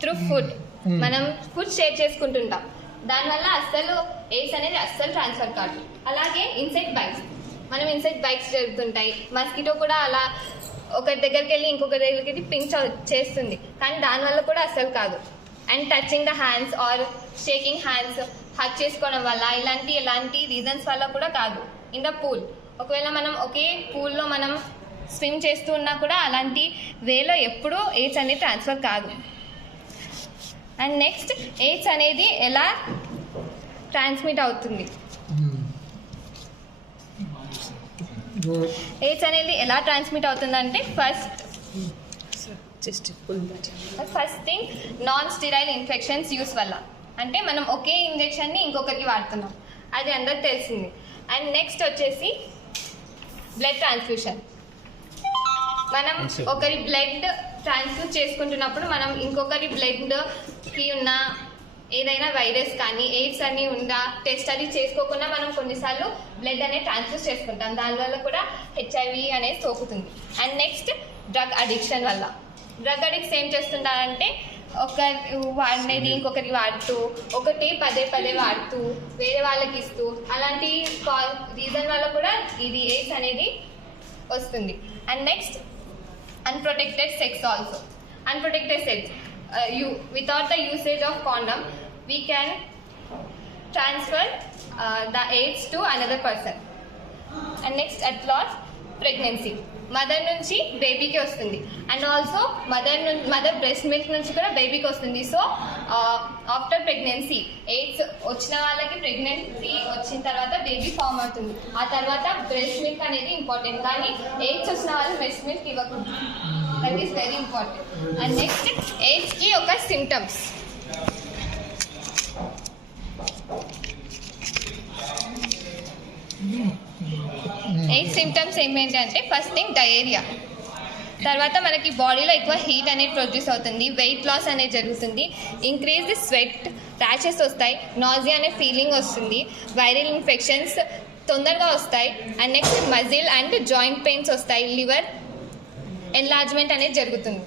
Through food మనం food share చేసుకుంటుంటాం. దానివల్ల అస్సలు ఎయిడ్స్ అనేది అస్సలు ట్రాన్స్ఫర్ కాదు. అలాగే ఇన్సెక్ట్ బైట్స్, మనం ఇన్సెక్ట్ బైట్స్ జరుగుతుంటాయి. మస్కిటో కూడా అలా ఒకరి దగ్గరికి వెళ్ళి ఇంకొకరి దగ్గరికి వెళ్ళి పించ్ చేస్తుంది, కానీ దానివల్ల కూడా అస్సలు కాదు. And touching the hands or shaking hands, hug చేసుకోవడం వల్ల ఎలాంటి రీజన్స్ వల్ల కూడా కాదు. ఇన్ ద పూల్, ఒకవేళ మనం ఒకే పూల్లో మనం స్విమ్ చేస్తూ ఉన్నా కూడా అలాంటి వేలో ఎప్పుడూ ఎయిడ్స్ అనేది ట్రాన్స్ఫర్ కాదు. అండ్ నెక్స్ట్, ఎయిడ్స్ అనేది ఎలా ట్రాన్స్మిట్ అవుతుంది? ఎయిడ్స్ అనేది ఎలా ట్రాన్స్మిట్ అవుతుందంటే first thing non sterile infections use వల్ల. అంటే మనం ఒకే ఇంజెక్షన్ని ఇంకొకరికి వాడుతున్నాం, అది అందరికి తెలిసింది. అండ్ నెక్స్ట్ వచ్చేసి బ్లడ్ ట్రాన్స్ఫ్యూషన్. మనం ఒకరి బ్లడ్ ట్రాన్స్ఫ్యూజ్ చేసుకుంటున్నప్పుడు మనం ఇంకొకరి బ్లడ్కి ఉన్న ఏదైనా వైరస్ కానీ ఎయిడ్స్ అని ఉందా టెస్ట్ అది చేసుకోకుండా మనం కొన్నిసార్లు బ్లడ్ అనేది ట్రాన్స్ఫ్యూజ్ చేసుకుంటాం, దానివల్ల కూడా హెచ్ఐవి అనేది సోకుతుంది. అండ్ నెక్స్ట్ డ్రగ్ అడిక్షన్ వల్ల. డ్రగ్ అడిక్ట్స్ ఏం చేస్తుంటారంటే ఒకరు వాడినది ఇంకొకరికి వాడుతూ, ఒకటి పదే వాడుతూ వేరే వాళ్ళకి ఇస్తూ, అలాంటి రీజన్ వల్ల కూడా ఇది ఎయిడ్స్ అనేది వస్తుంది. And next unprotected sex also. Unprotected sex, without the usage of condom we can transfer the AIDS to another person. And next, at last, pregnancy. Mother నుంచి బేబీకి వస్తుంది, and also mother breast milk నుంచి కూడా బేబీకి వస్తుంది. So after pregnancy AIDS వచ్చిన వాళ్ళకి pregnancy వచ్చిన తర్వాత బేబీ ఫామ్ అవుతుంది. ఆ తర్వాత బ్రెస్ట్ మిల్క్ అనేది ఇంపార్టెంట్, కానీ ఎయిడ్స్ వచ్చిన వాళ్ళు బ్రెస్ట్ మిల్క్ ఇవ్వకూడదు. That is very important. And next, ఎయిడ్స్కి ఒక సిమ్టమ్స్. ఎయిడ్స్ సిమ్టమ్స్ ఏమేంటి అంటే ఫస్ట్ థింగ్ డయేరియా, తర్వాత మనకి బాడీలో ఎక్కువ హీట్ అనేది ప్రొడ్యూస్ అవుతుంది, వెయిట్ లాస్ అనేది జరుగుతుంది, ఇంక్రీజ్ ది స్వెట్, ర్యాషెస్ వస్తాయి, నాజియా అనే ఫీలింగ్ వస్తుంది, వైరల్ ఇన్ఫెక్షన్స్ తొందరగా వస్తాయి. And next muscle and joint pains వస్తాయి, లివర్ ఎన్లార్జ్మెంట్ అనేది జరుగుతుంది.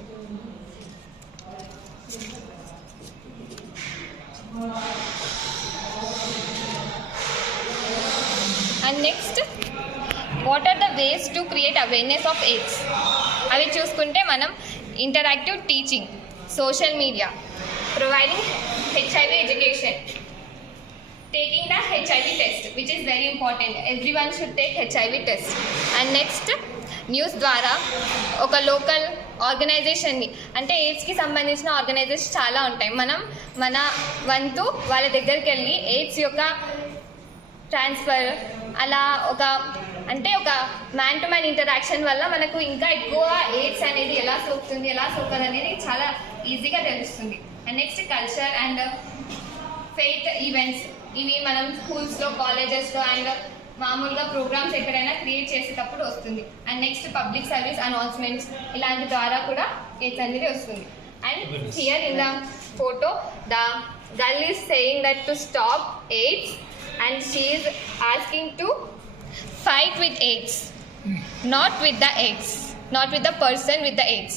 And next, what are the ways to create awareness of AIDS? అవి చూసుకుంటే మనం interactive teaching, social media, providing HIV education, taking the HIV test which is very important. Everyone should take HIV test. And next, news ద్వారా ఒక local ఆర్గనైజేషన్ని, అంటే ఎయిడ్స్కి సంబంధించిన organisation చాలా ఉంటాయి, మనం మన వంతు వాళ్ళ దగ్గరికి వెళ్ళి ఎయిడ్స్ యొక్క ట్రాన్స్ఫర్ అలా ఒక మ్యాన్ టు మ్యాన్ ఇంటరాక్షన్ వల్ల మనకు ఇంకా ఎక్కువ ఎయిడ్స్ అనేది ఎలా సోకుతుంది ఎలా సోకదు అనేది చాలా ఈజీగా తెలుస్తుంది. And next, culture and faith events. ఇవి మనం స్కూల్స్లో, కాలేజెస్లో అండ్ మామూలుగా ప్రోగ్రామ్స్ ఎక్కడైనా క్రియేట్ చేసేటప్పుడు వస్తుంది. And next, public service announcements, ఇలాంటి ద్వారా కూడా ఎయిడ్స్ అనేది వస్తుంది. And here in the photo the girl is saying that to stop AIDS and she is asking to fight with AIDS, not with the AIDS, not with the person with the AIDS.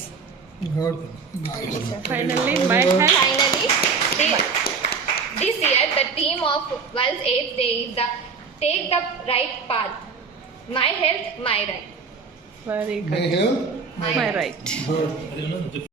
Finally, this year the theme of World AIDS Day is the Take the Right Path, My Health, My Right. Very good. My health, My right. good.